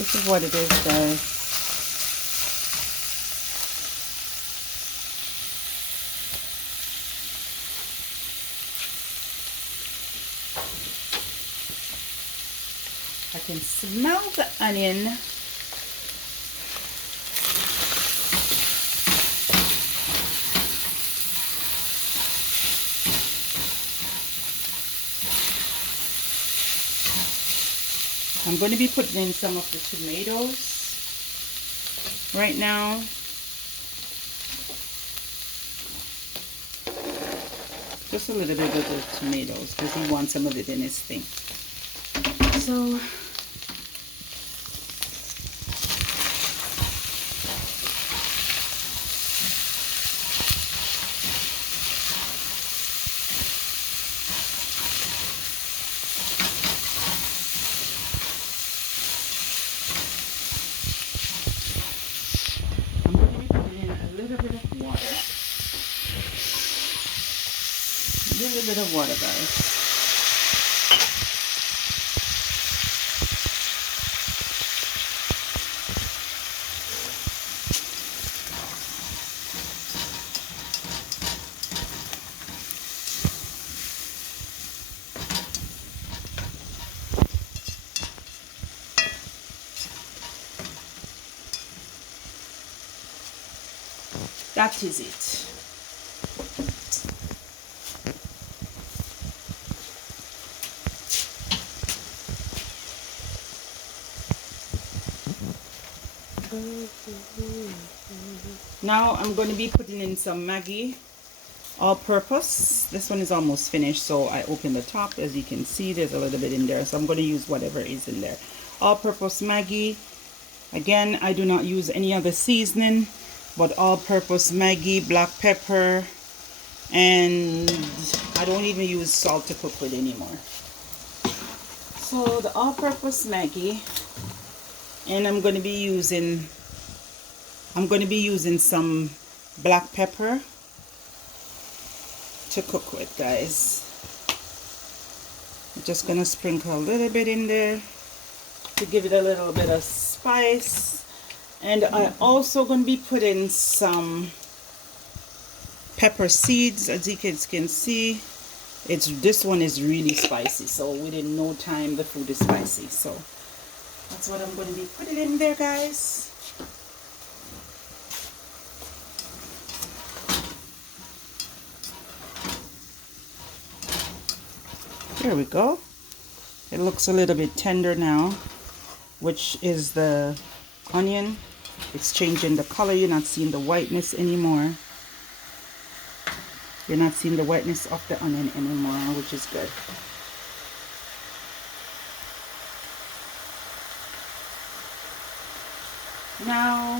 This is what it is, guys. I can smell the onion. I'm going to be putting in some of the tomatoes right now. Just a little bit of the tomatoes because he wants some of it in his thing. So I'm going to be putting in a little bit of water. A little bit of water, guys. That is it. Now I'm going to be putting in some Maggi all-purpose. This one is almost finished, so I open the top. As you can see, there's a little bit in there, so I'm going to use whatever is in there. All-purpose Maggi. Again, I do not use any other seasoning, but all-purpose Maggi, black pepper, and I don't even use salt to cook with anymore. So the all-purpose Maggi, and I'm going to be using some black pepper to cook with, guys. I'm just gonna sprinkle a little bit in there to give it a little bit of spice, and I also gonna be putting some pepper seeds. As you guys can see, this one is really spicy, so within no time the food is spicy. So that's what I'm gonna be putting in there, guys. There we go. It looks a little bit tender now, which is the onion. It's changing the color. You're not seeing the whiteness anymore. You're not seeing the whiteness of the onion anymore, which is good. Now,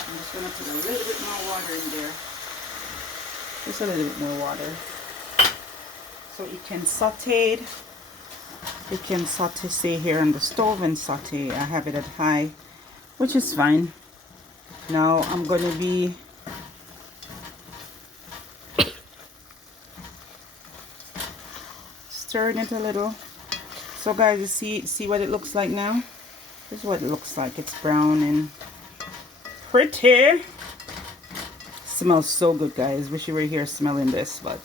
I'm just going to put a little bit more water in there. Just a little bit more water. So it can saute. It can saute, stay here on the stove and saute. I have it at high, which is fine. Now I'm going to be stirring it a little. So guys, you see what it looks like now? This is what it looks like. It's brown and pretty. Smells so good, guys. Wish you were here smelling this, but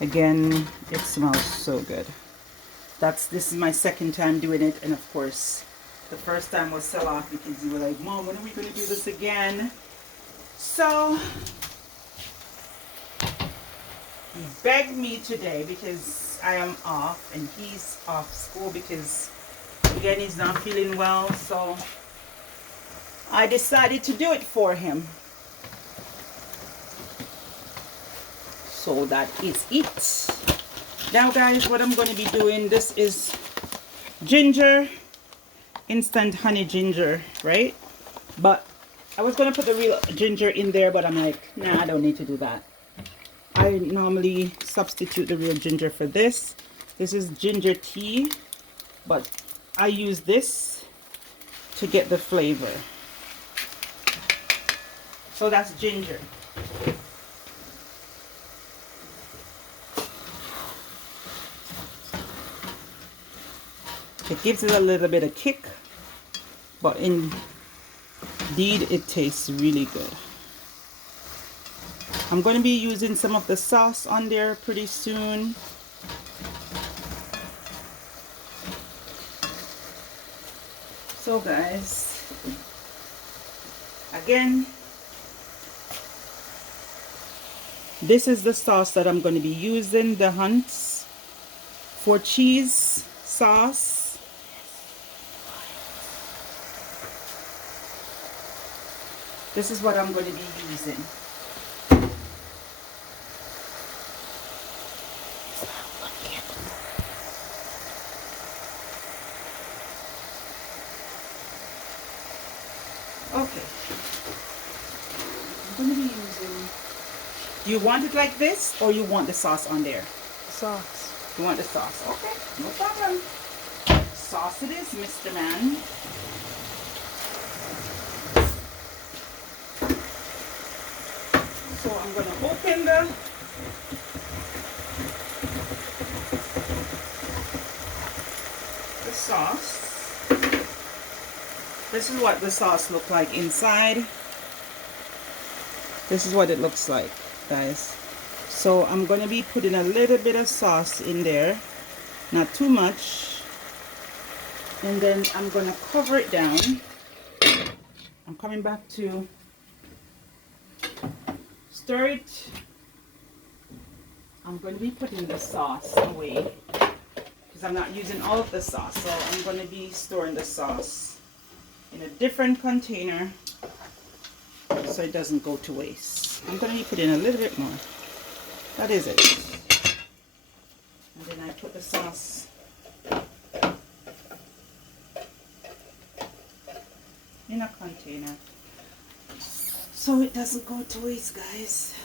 again, it smells so good. This is my second time doing it, and of course the first time was sell off because you were like, Mom, when are we going to do this again? So he begged me today because I am off and he's off school because again he's not feeling well, so I decided to do it for him. So that is it. Now guys, what I'm going to be doing, this is ginger, instant honey ginger, right? But I was going to put the real ginger in there, but I'm like, nah, I don't need to do that. I normally substitute the real ginger for this. This is ginger tea, but I use this to get the flavor. So that's ginger. It gives it a little bit of kick, but indeed it tastes really good. I'm going to be using some of the sauce on there pretty soon. So guys, again, this is the sauce that I'm going to be using, the Hunt's for cheese sauce. This is what I'm going to be using. Okay. I'm going to be using... Do you want it like this, or you want the sauce on there? Sauce. You want the sauce? Okay, no problem. Sauce it is, Mr. Man. So I'm going to open the sauce. This is what the sauce looks like inside. This is what it looks like, guys. So I'm going to be putting a little bit of sauce in there, not too much, and then I'm going to cover it down. I'm coming back to stir it. I'm going to be putting the sauce away because I'm not using all of the sauce, so I'm going to be storing the sauce in a different container so it doesn't go to waste. I'm going to be putting a little bit more. That is it. And then I put the sauce in a container so it doesn't go to waste, guys.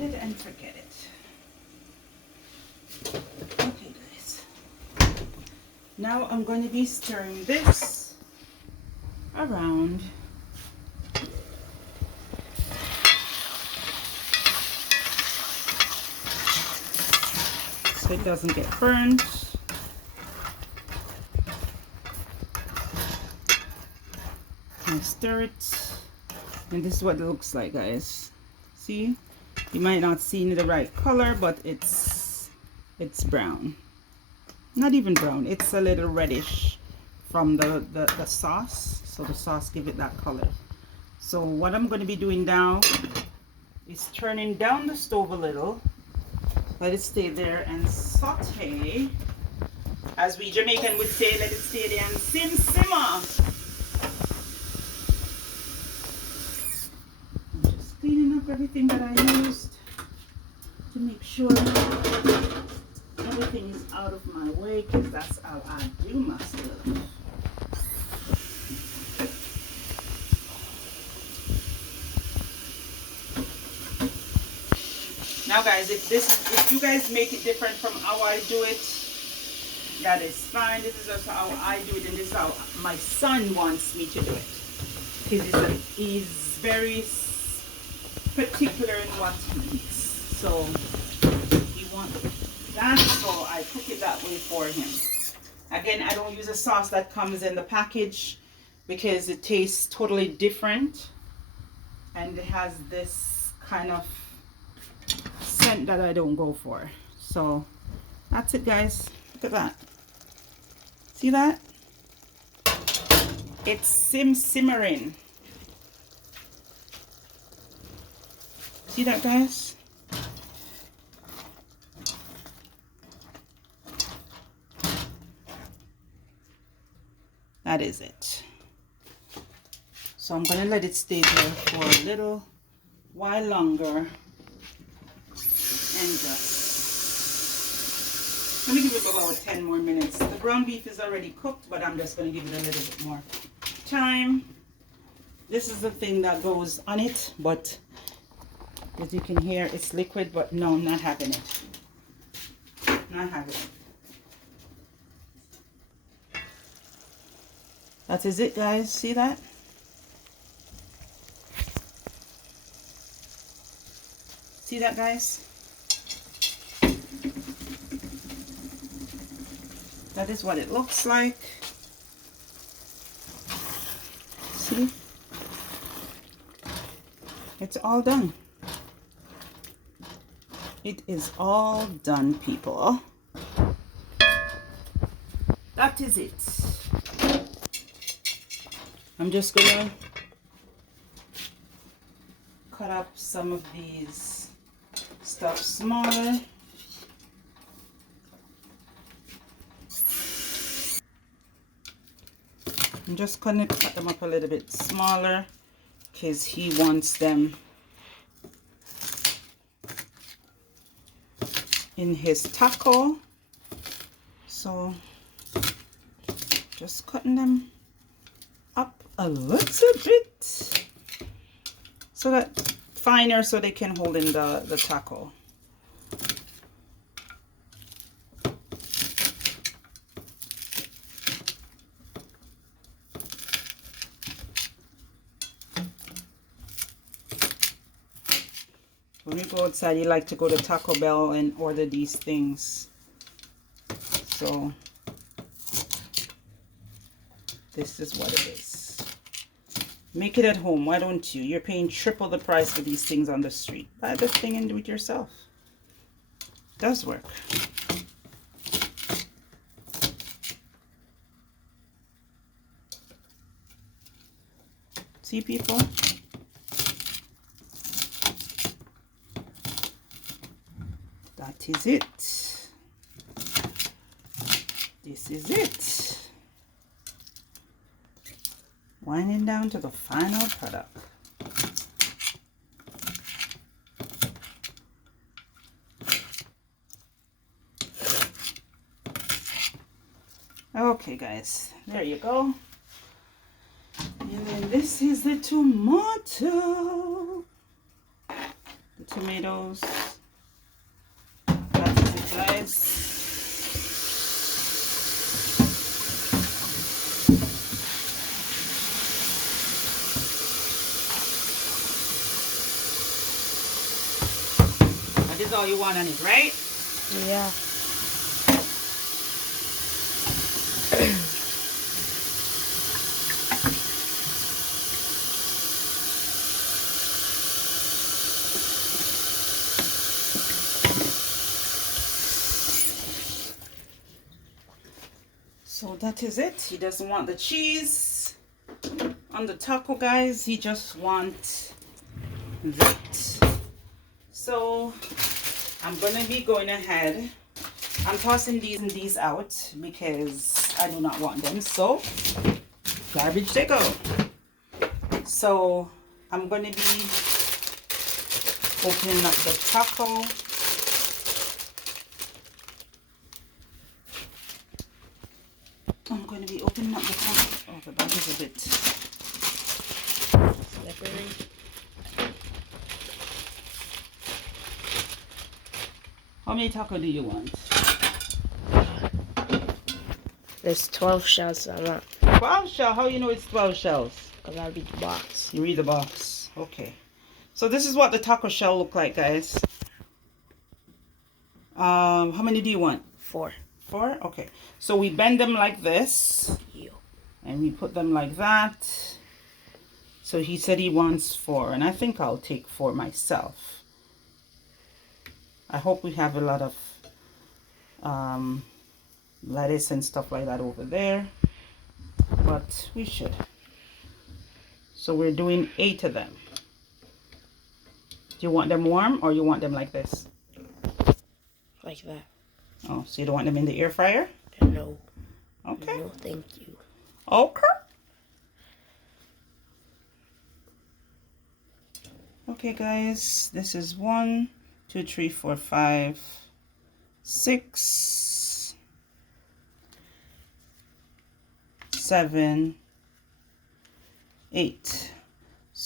It and forget it. Okay, guys. Now I'm going to be stirring this around. So it doesn't get burned. And stir it. And this is what it looks like, guys. See? You might not see the right color, but it's brown. Not even brown. It's a little reddish from the sauce. So the sauce give it that color. So what I'm going to be doing now is turning down the stove a little. Let it stay there and saute. As we Jamaican would say, let it stay there and simmer. Cleaning up everything that I used to make sure everything is out of my way, because that's how I do my stuff. Now guys, if you guys make it different from how I do it, that is fine. This is just how I do it, and this is how my son wants me to do it. He's very particular in what he eats, so he wants that, so I cook it that way for him. Again, I don't use a sauce that comes in the package because it tastes totally different, and it has this kind of scent that I don't go for. So that's it, guys. Look at that. See that? It's simmering. See that, guys? That is it. So I'm going to let it stay there for a little while longer. And just, let me give it about 10 more minutes. The ground beef is already cooked, but I'm just going to give it a little bit more time. This is the thing that goes on it, but as you can hear, it's liquid, but no, I'm not having it. Not having it. That is it, guys. See that? See that, guys? That is what it looks like. See? It's all done. It is all done, people. That is it. I'm just gonna cut up some of these stuff smaller. I'm just gonna cut them up a little bit smaller because he wants them in his taco. So just cutting them up a little bit so that finer so they can hold in the taco. When we go outside, you like to go to Taco Bell and order these things. So this is what it is. Make it at home. Why don't you? You're paying triple the price for these things on the street. Buy the thing and do it yourself. It does work. See, people? That is it. This is it. Winding down to the final product. Okay, guys, there you go. And then this is the tomato. The tomatoes. That's it, guys. That is all you want on it, right? Yeah. So that is it. He doesn't want the cheese on the taco, guys. He just wants that. So I'm gonna be going ahead. I'm tossing these out because I do not want them. So garbage they go. So I'm gonna be opening up the taco. I'm going to be opening up the taco. Oh, the bag is a bit slippery. How many taco do you want? There's 12 shells on that. 12 shells? How you know it's 12 shells? Because I read the box. You read the box. Okay. So this is what the taco shell look like, guys. How many do you want? 4. 4? Okay. So we bend them like this. Yo. And we put them like that. So he said he wants 4. And I think I'll take 4 myself. I hope we have a lot of lettuce and stuff like that over there. But we should. So we're doing 8 of them. Do you want them warm or you want them like this? Like that. Oh, so you don't want them in the air fryer? No. Okay. No, thank you. Okay. Okay, guys. This is 1, 2, 3, 4, 5, 6, 7, 8.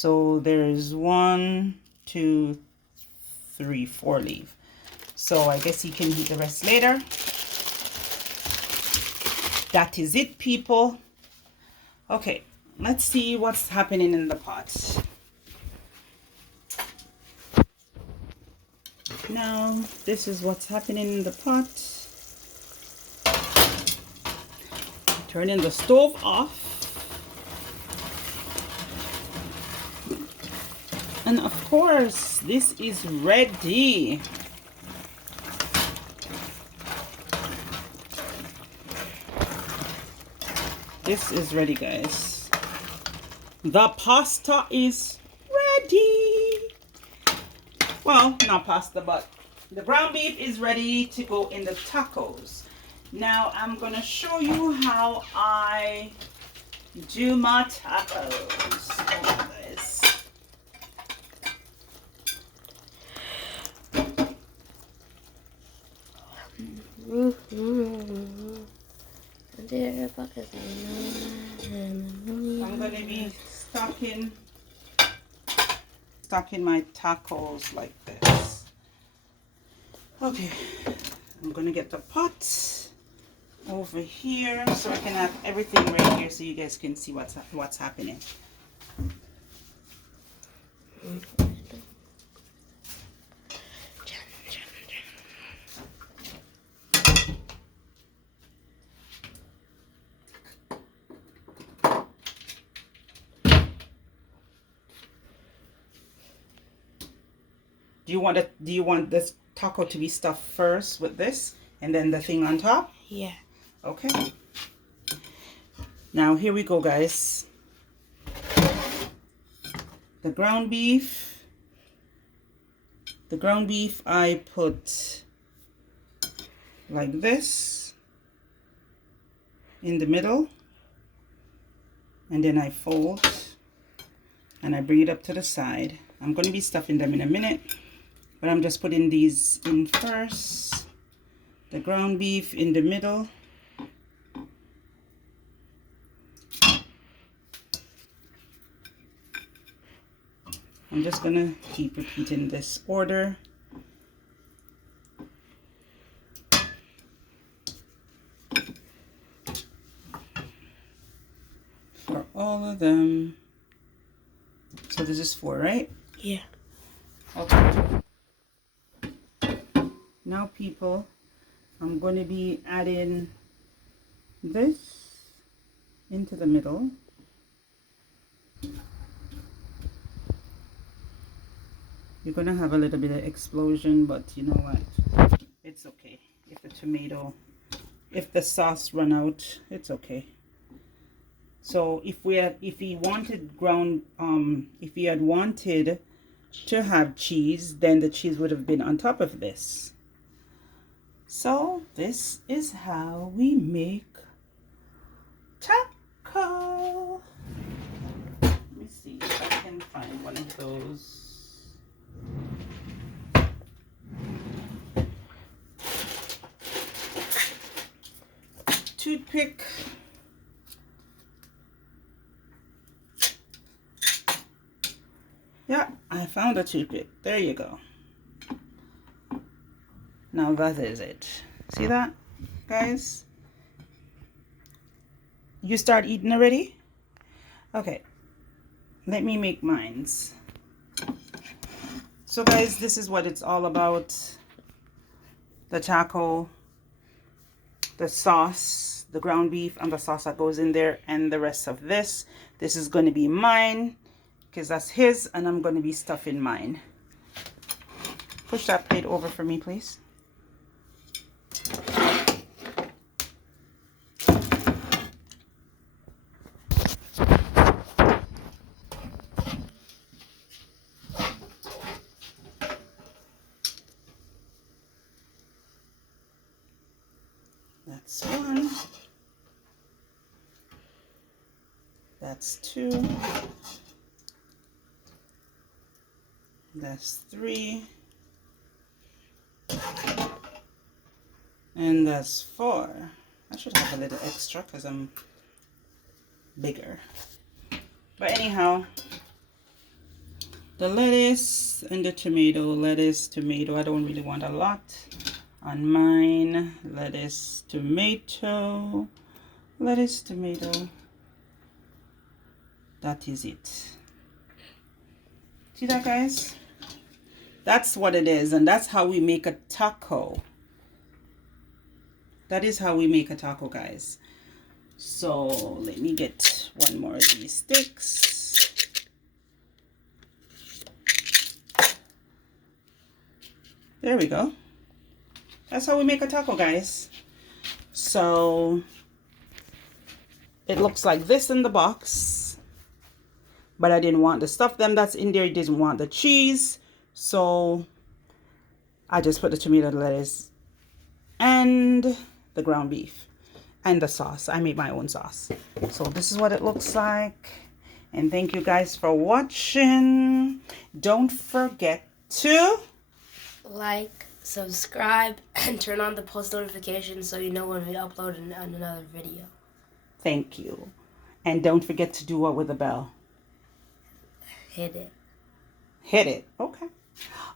So there's 1, 2, 3, 4 leave. So I guess he can heat the rest later. That is it, people. Okay, let's see what's happening in the pot. Now, this is what's happening in the pot. Turning the stove off. And of course, this is ready. This is ready, guys. The pasta is ready. Well, not pasta, but the ground beef is ready to go in the tacos. Now I'm gonna show you how I do my tacos. Hold on, guys. I'm gonna be stocking my tacos like this. Okay, I'm gonna get the pot over here so I can have everything right here so you guys can see what's happening. Do you want this taco to be stuffed first with this and then the thing on top? Yeah. Okay. Now here we go, guys. The ground beef I put like this in the middle, and then I fold and I bring it up to the side. I'm going to be stuffing them in a minute, but I'm just putting these in first. The ground beef in the middle. I'm just going to keep repeating this order. For all of them. So this is 4, right? Yeah. Okay. Now, people, I'm going to be adding this into the middle. You're going to have a little bit of explosion, but you know what? It's okay. If the sauce run out, it's okay. So if he had wanted to have cheese, then the cheese would have been on top of this. So this is how we make taco. Let me see if I can find one of those. Toothpick. Yeah, I found a toothpick. There you go. Now that is it. See that, guys? You start eating already? Okay, let me make mines. So guys, this is what it's all about. The taco, the sauce, the ground beef, and the sauce that goes in there, and the rest of this. This is going to be mine, because that's his, and I'm going to be stuffing mine. Push that plate over for me, please. That's 1. That's 2. That's 3. And that's 4. I should have a little extra because I'm bigger. But anyhow, the lettuce and the tomato. Lettuce, tomato. I don't really want a lot on mine. Lettuce, tomato. Lettuce, tomato. That is it. See that, guys? That's what it is, and that's how we make a taco. That is how we make a taco, guys. So let me get one more of these sticks. There we go. That's how we make a taco, guys. So it looks like this in the box, but I didn't want the stuff them that's in there. I didn't want the cheese, so I just put the tomato, lettuce, and the ground beef and the sauce. I made my own sauce. So this is what it looks like. And thank you guys for watching. Don't forget to Like, subscribe, and turn on the post notifications so you know when we upload another video. thank you. And don't forget to do what with the bell? Hit it. Hit it. Okay.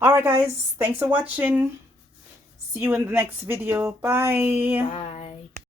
All right, guys. Thanks for watching. See you in the next video. Bye. Bye.